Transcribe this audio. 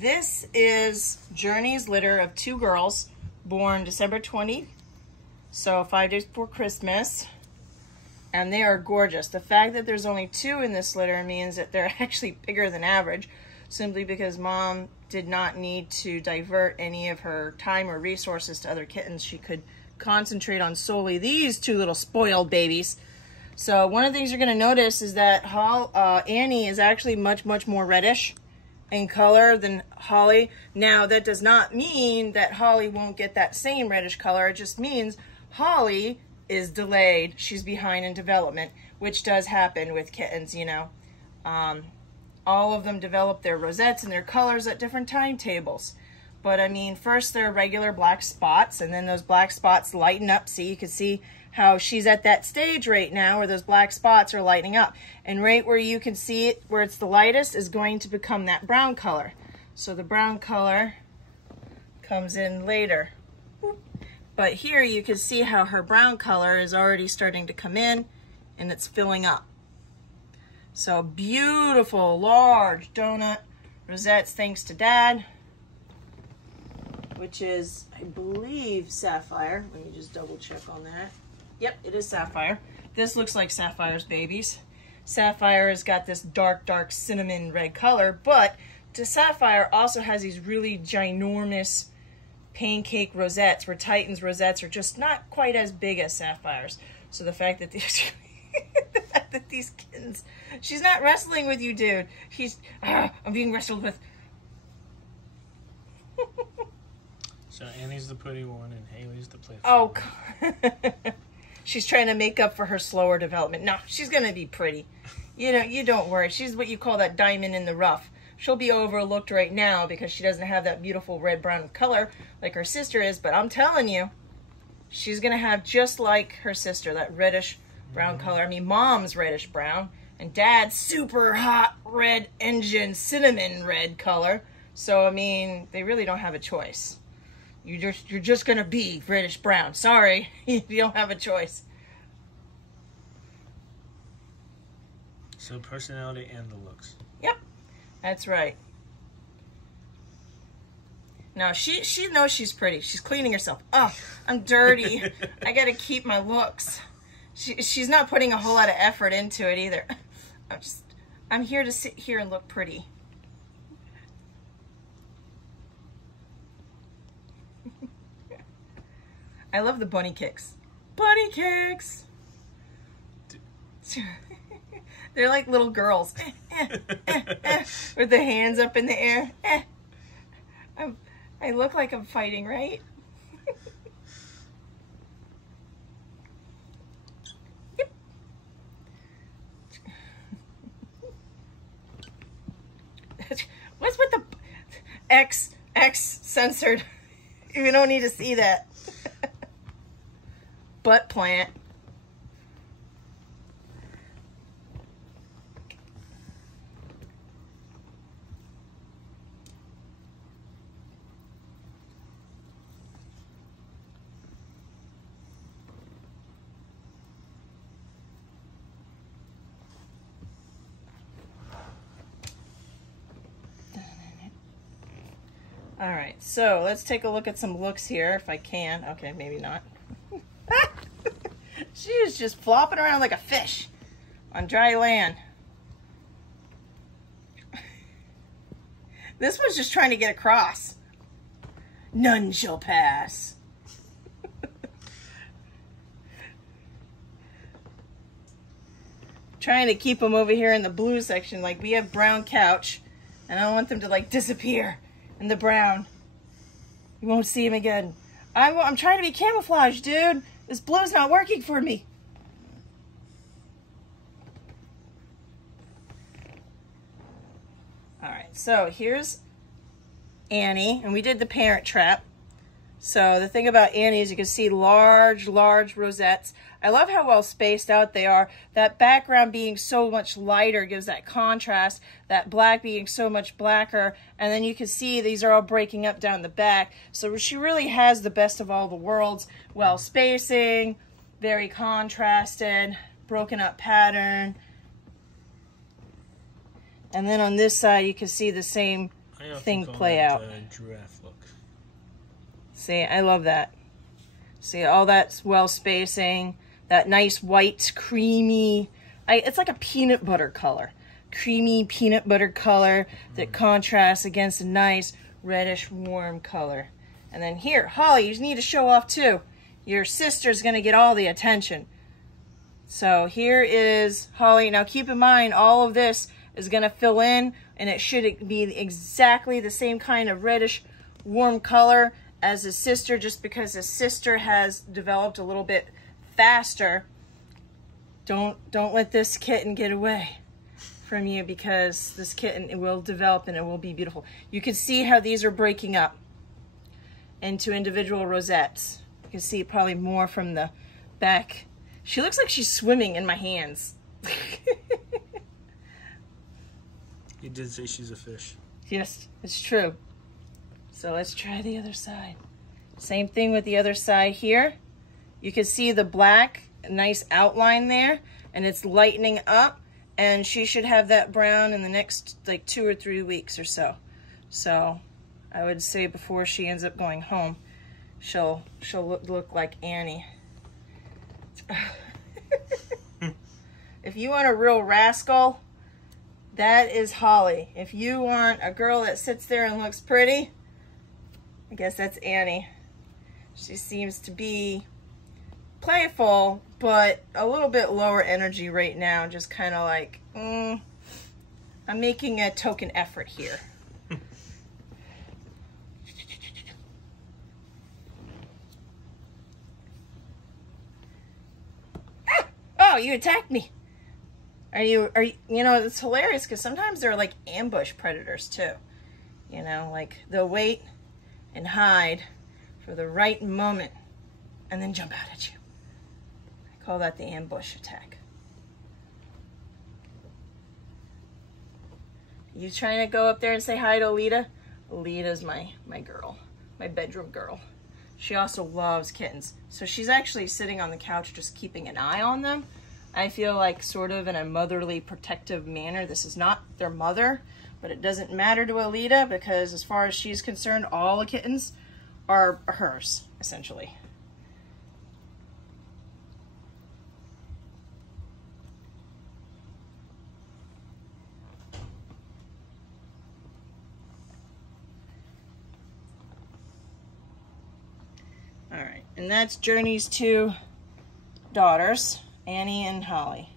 This is Journey's litter of 2 girls born December 20, so 5 days before Christmas. And they are gorgeous. The fact that there's only 2 in this litter means that they're actually bigger than average, simply because Mom did not need to divert any of her time or resources to other kittens. She could concentrate on solely these 2 little spoiled babies. So one of the things you're going to notice is that Annie is actually much more reddish in color than Holly. Now, that does not mean that Holly won't get that same reddish color. It just means Holly is delayed. She's behind in development, which does happen with kittens, you know. All of them develop their rosettes and their colors at different timetables. But I mean, first they're regular black spots, and then those black spots lighten up. See, you can see how she's at that stage right now where those black spots are lightening up. And right where you can see it, where it's the lightest, is going to become that brown color. So the brown color comes in later. But here you can see how her brown color is already starting to come in, and it's filling up. So beautiful, large donut rosettes, thanks to Dad, which is, I believe, sapphire. Let me just double check on that. Yep, it is sapphire. This looks like Sapphire's babies. Sapphire has got this dark cinnamon red color, but Sapphire also has these really ginormous pancake rosettes, where Titan's rosettes are just not quite as big as Sapphire's. So the fact that these kittens, she's not wrestling with you, dude. I'm being wrestled with. So Annie's the pretty one and Haley's the playful Oh, one. She's trying to make up for her slower development. No, she's going to be pretty. You know, you don't worry. She's what you call that diamond in the rough. She'll be overlooked right now because she doesn't have that beautiful red-brown color like her sister is. But I'm telling you, she's going to have just like her sister, that reddish brown color. I mean, Mom's reddish brown and Dad's super hot red engine cinnamon red color. So, I mean, they really don't have a choice. You're just going to be reddish brown. Sorry, you don't have a choice. So personality and the looks. Yep, that's right. Now, she knows she's pretty. She's cleaning herself. Oh, I'm dirty. I got to keep my looks. She's not putting a whole lot of effort into it either. I'm here to sit here and look pretty. I love the bunny kicks. Bunny kicks! They're like little girls. With their hands up in the air. I look like I'm fighting, right? Yep. What's with the X censored? You don't need to see that. Butt plant. All right, so let's take a look at some looks here if I can. Okay, maybe not. She is just flopping around like a fish on dry land. This one's just trying to get across. None shall pass. Trying to keep them over here in the blue section. Like, we have brown couch, and I don't want them to like disappear in the brown. You won't see him again. I'm trying to be camouflaged, dude. This blue's not working for me. All right, so here's Annie, and we did the parent trap. So the thing about Annie is you can see large rosettes. I love how well spaced out they are. That background being so much lighter gives that contrast, that black being so much blacker, and then you can see these are all breaking up down the back. So she really has the best of all the worlds. Well spacing, very contrasted, broken up pattern. And then on this side you can see the same thing play out. Giraffe look. See, I love that. See, all that's well spacing. That nice white, creamy, it's like a peanut butter color. Creamy peanut butter color that contrasts against a nice reddish warm color. And then here, Holly, you need to show off too. Your sister's gonna get all the attention. So here is Holly. Now keep in mind, all of this is gonna fill in, and it should be exactly the same kind of reddish warm color as his sister, just because his sister has developed a little bit faster. Don't let this kitten get away from you, because this kitten, it will develop and it will be beautiful. You can see how these are breaking up into individual rosettes. You can see probably more from the back. She looks like she's swimming in my hands. You did say she's a fish. Yes, it's true. So let's try the other side. Same thing with the other side here. You can see the black, nice outline there, and it's lightening up, and she should have that brown in the next like 2 or 3 weeks or so. So I would say before she ends up going home, she'll look like Annie. If you want a real rascal, that is Holly. If you want a girl that sits there and looks pretty, I guess that's Annie. She seems to be playful, but a little bit lower energy right now. Just kind of like, I'm making a token effort here. Ah! Oh, you attacked me. Are you, you know, it's hilarious because sometimes they're like ambush predators too. You know, like they'll wait and hide for the right moment and then jump out at you. I call that the ambush attack. You trying to go up there and say hi to Alita? Alita's my girl, my bedroom girl. She also loves kittens. So she's actually sitting on the couch just keeping an eye on them. I feel like sort of in a motherly protective manner. This is not their mother, but it doesn't matter to Alita because as far as she's concerned, all the kittens are hers, essentially. All right, and that's Journey's 2 daughters, Annie and Holly.